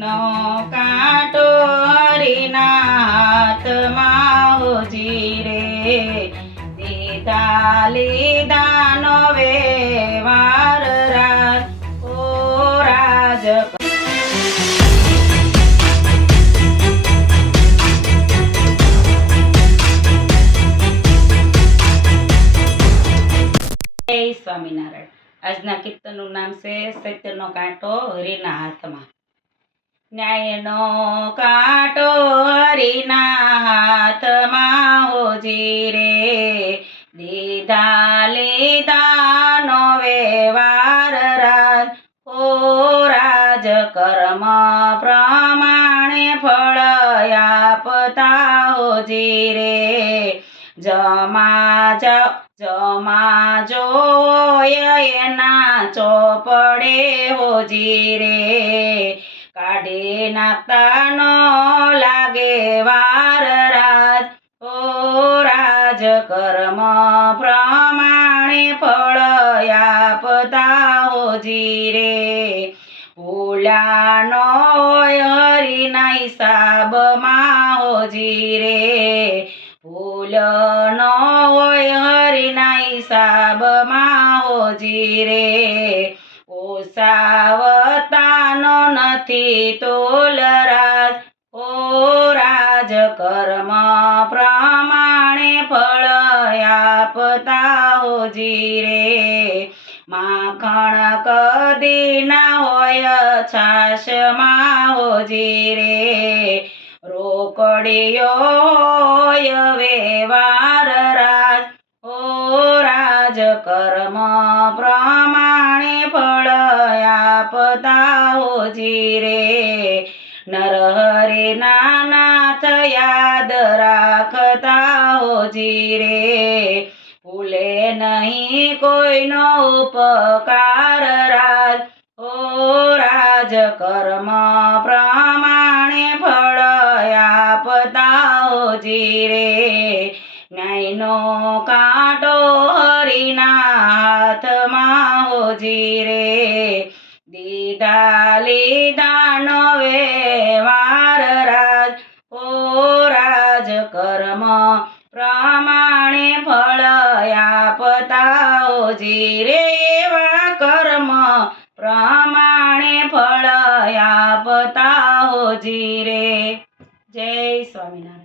નો કાંટો હરીના હાથમાં હોજી રે, દીધા લીધા નો વ્યવહાર રાજ ઓ રાજ. જય સ્વામિનારાયણ. આજના કીર્તનનું નામ છે સત્યનો કાંટો હરીના હાથમાં. ન્યાયનો કાંટો હરીના હાથમાં હોજી રે, દીધા લીધાનો વ્યવહાર રાજ ઓ રાજ. કર્મ પ્રમાણે ફળ આપતા હોજી રે, જમા જોય એના ચોપડે હોજી રે, કાઢી નાખતા નો લાગે વાર રાજ ઓ રાજ. કર્મ પ્રમાણે ફળ આપતા હોજી રે, ભૂલ્યાનો હોય હરીના હિસાબમાં હોજી રે, ભૂલ નો હોય હરીના હિસાબમાં હોજી રે, ઓસાવતાનો નથી તોલ રાજ ઓ રાજ. કર્મ પ્રમાણે ફળ આપતા હોજી રે, માખણ કદી ના હોય છાશમાં હોજી રે, રોકડીયો હોય વ્યવહાર રાજ ઓ રાજ. કર્મ પ્રમાણે ફળ આપતા હોજી રે, નરહરિના નાથ યાદ રાખતા હોજી રે, ભૂલે નહીં કોઈનો ઉપકાર રાજ ઓ રાજ. કર્મ પ્રમાણે ફળ આપતા હોજી રે, ન્યાયનો કાંટો હરીના હાથમાં હોજી રે, દીધા લીધાનો વ્યવહાર રાજ ઓ રાજ. કર્મ પ્રમાણે ફળ આપતા હોજી રે, એવા કર્મ પ્રમાણે ફળ આપતા હોજી રે. જય સ્વામિનારાયણ.